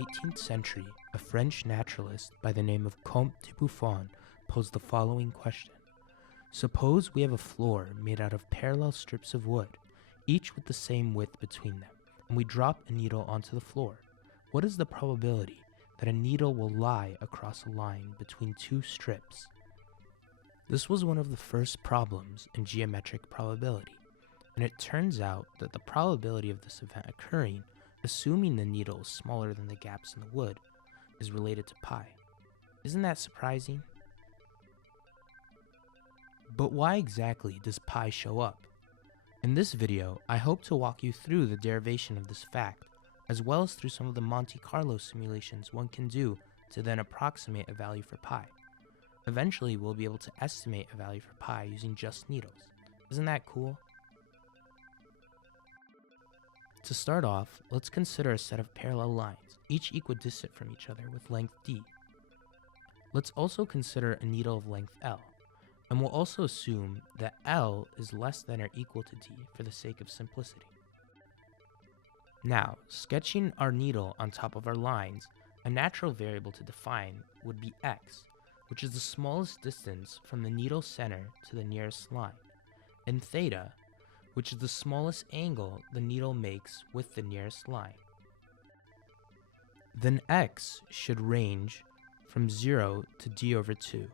18th century, a French naturalist by the name of Comte de Buffon posed the following question. Suppose we have a floor made out of parallel strips of wood, each with the same width between them, and we drop a needle onto the floor. What is the probability that a needle will lie across a line between two strips? This was one of the first problems in geometric probability, and it turns out that the probability of this event occurring, assuming the needle is smaller than the gaps in the wood, is related to pi. Isn't that surprising? But why exactly does pi show up? In this video, I hope to walk you through the derivation of this fact, as well as through some of the Monte Carlo simulations one can do to then approximate a value for pi. Eventually, we'll be able to estimate a value for pi using just needles. Isn't that cool? To start off, let's consider a set of parallel lines, each equidistant from each other with length d. Let's also consider a needle of length L, and we'll also assume that L is less than or equal to d for the sake of simplicity. Now, sketching our needle on top of our lines, a natural variable to define would be x, which is the smallest distance from the needle center to the nearest line, and theta, which is the smallest angle the needle makes with the nearest line. Then x should range from 0 to d over 2.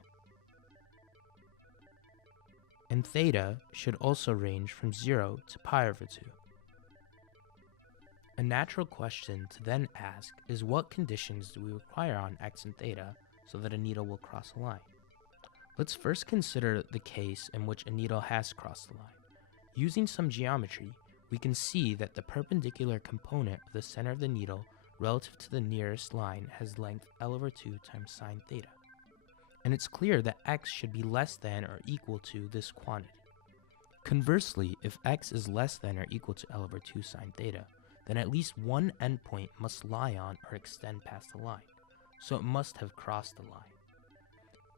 And theta should also range from 0 to pi over 2. A natural question to then ask is what conditions do we require on x and theta so that a needle will cross a line? Let's first consider the case in which a needle has crossed the line. Using some geometry, we can see that the perpendicular component of the center of the needle relative to the nearest line has length L over 2 times sine theta. And it's clear that x should be less than or equal to this quantity. Conversely, if x is less than or equal to L over 2 sine theta, then at least one endpoint must lie on or extend past the line, so it must have crossed the line.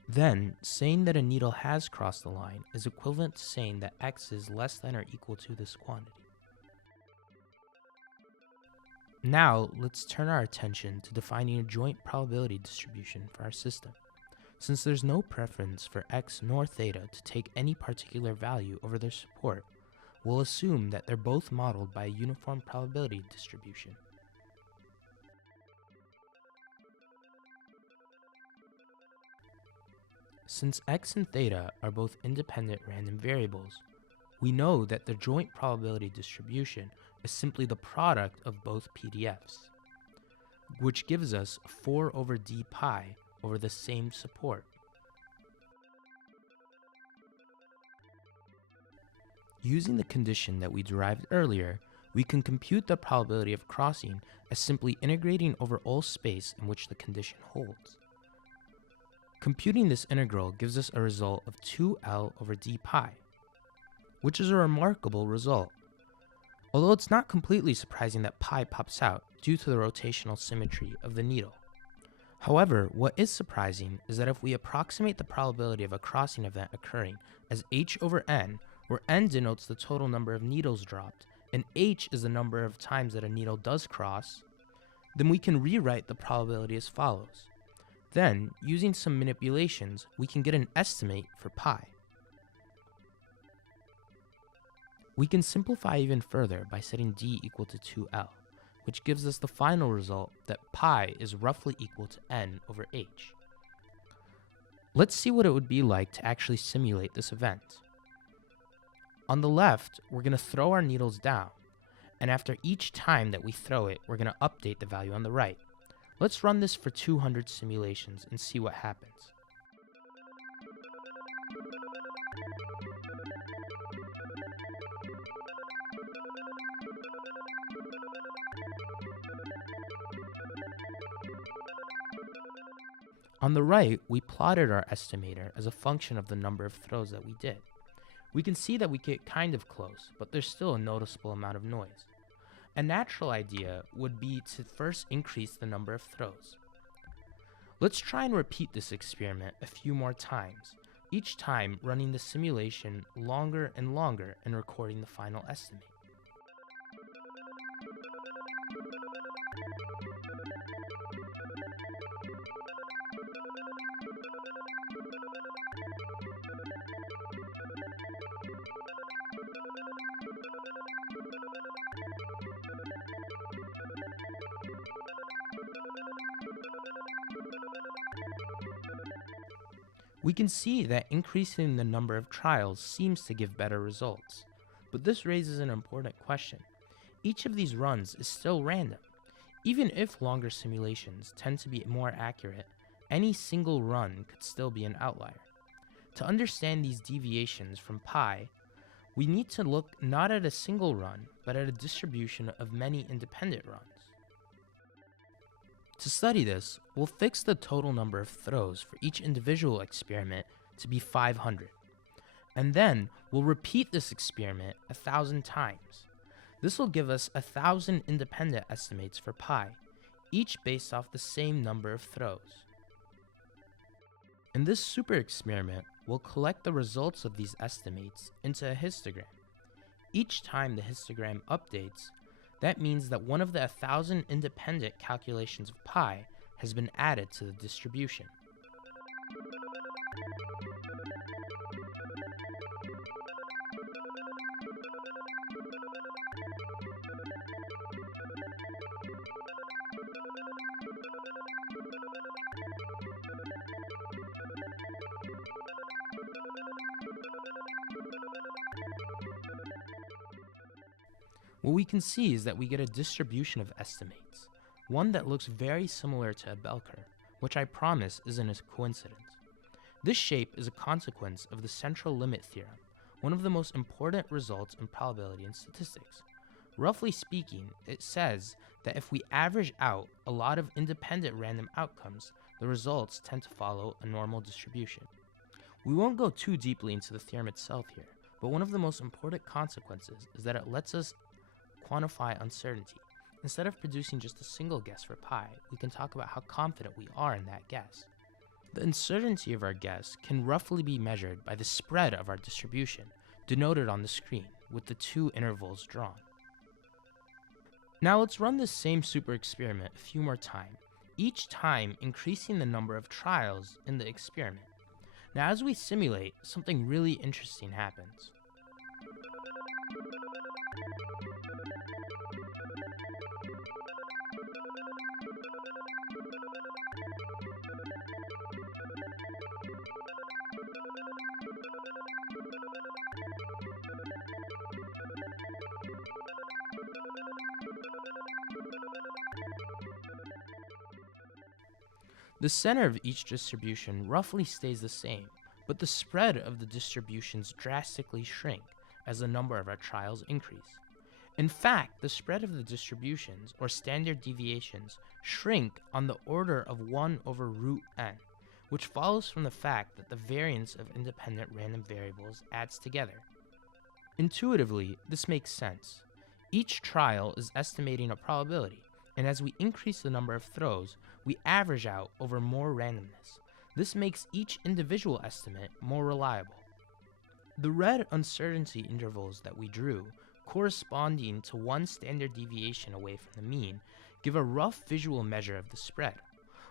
Then, saying that a needle has crossed the line is equivalent to saying that x is less than or equal to this quantity. Now, let's turn our attention to defining a joint probability distribution for our system. Since there's no preference for x nor theta to take any particular value over their support, we'll assume that they're both modeled by a uniform probability distribution. Since x and theta are both independent random variables, we know that the joint probability distribution is simply the product of both PDFs, which gives us 4 over d pi over the same support. Using the condition that we derived earlier, we can compute the probability of crossing as simply integrating over all space in which the condition holds. Computing this integral gives us a result of 2L over d pi, which is a remarkable result, although it's not completely surprising that pi pops out due to the rotational symmetry of the needle. However, what is surprising is that if we approximate the probability of a crossing event occurring as h over n, where n denotes the total number of needles dropped, and h is the number of times that a needle does cross, then we can rewrite the probability as follows. Then, using some manipulations, we can get an estimate for pi. We can simplify even further by setting d equal to 2L, which gives us the final result that pi is roughly equal to n over h. Let's see what it would be like to actually simulate this event. On the left, we're going to throw our needles down, and after each time that we throw it, we're going to update the value on the right. Let's run this for 200 simulations and see what happens. On the right, we plotted our estimator as a function of the number of throws that we did. We can see that we get kind of close, but there's still a noticeable amount of noise. A natural idea would be to first increase the number of throws. Let's try and repeat this experiment a few more times, each time running the simulation longer and longer and recording the final estimate. We can see that increasing the number of trials seems to give better results, but this raises an important question. Each of these runs is still random. Even if longer simulations tend to be more accurate, any single run could still be an outlier. To understand these deviations from pi, we need to look not at a single run, but at a distribution of many independent runs. To study this, we'll fix the total number of throws for each individual experiment to be 500. And then we'll repeat this experiment 1,000 times. This will give us 1,000 independent estimates for pi, each based off the same number of throws. In this super experiment, we'll collect the results of these estimates into a histogram. Each time the histogram updates, that means that one of the 1,000 independent calculations of pi has been added to the distribution. What we can see is that we get a distribution of estimates, one that looks very similar to a bell curve, which I promise isn't a coincidence. This shape is a consequence of the central limit theorem, one of the most important results in probability and statistics. Roughly speaking, it says that if we average out a lot of independent random outcomes, the results tend to follow a normal distribution. We won't go too deeply into the theorem itself here, but one of the most important consequences is that it lets us quantify uncertainty. Instead of producing just a single guess for pi, we can talk about how confident we are in that guess. The uncertainty of our guess can roughly be measured by the spread of our distribution, denoted on the screen, with the two intervals drawn. Now let's run this same super experiment a few more times, each time increasing the number of trials in the experiment. Now as we simulate, something really interesting happens. The center of each distribution roughly stays the same, but the spread of the distributions drastically shrink as the number of our trials increase. In fact, the spread of the distributions, or standard deviations, shrink on the order of 1 over root n, which follows from the fact that the variance of independent random variables adds together. Intuitively, this makes sense. Each trial is estimating a probability, and as we increase the number of throws, we average out over more randomness. This makes each individual estimate more reliable. The red uncertainty intervals that we drew, corresponding to one standard deviation away from the mean, give a rough visual measure of the spread.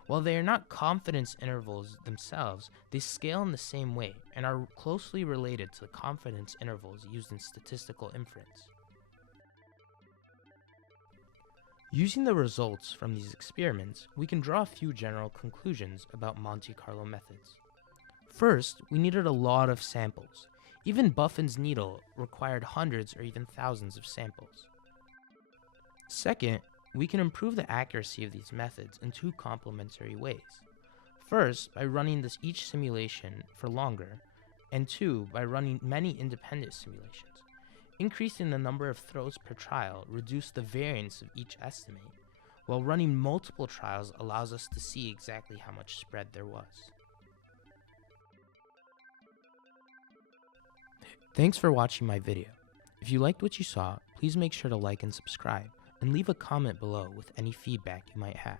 While they are not confidence intervals themselves, they scale in the same way and are closely related to the confidence intervals used in statistical inference. Using the results from these experiments, we can draw a few general conclusions about Monte Carlo methods. First, we needed a lot of samples. Even Buffons needle required hundreds or even thousands of samples. Second, we can improve the accuracy of these methods in two complementary ways. First, by running each simulation for longer, and two, by running many independent simulations. Increasing the number of throws per trial reduces the variance of each estimate, while running multiple trials allows us to see exactly how much spread there was. Thanks for watching my video. If you liked what you saw, please make sure to like and subscribe, and leave a comment below with any feedback you might have.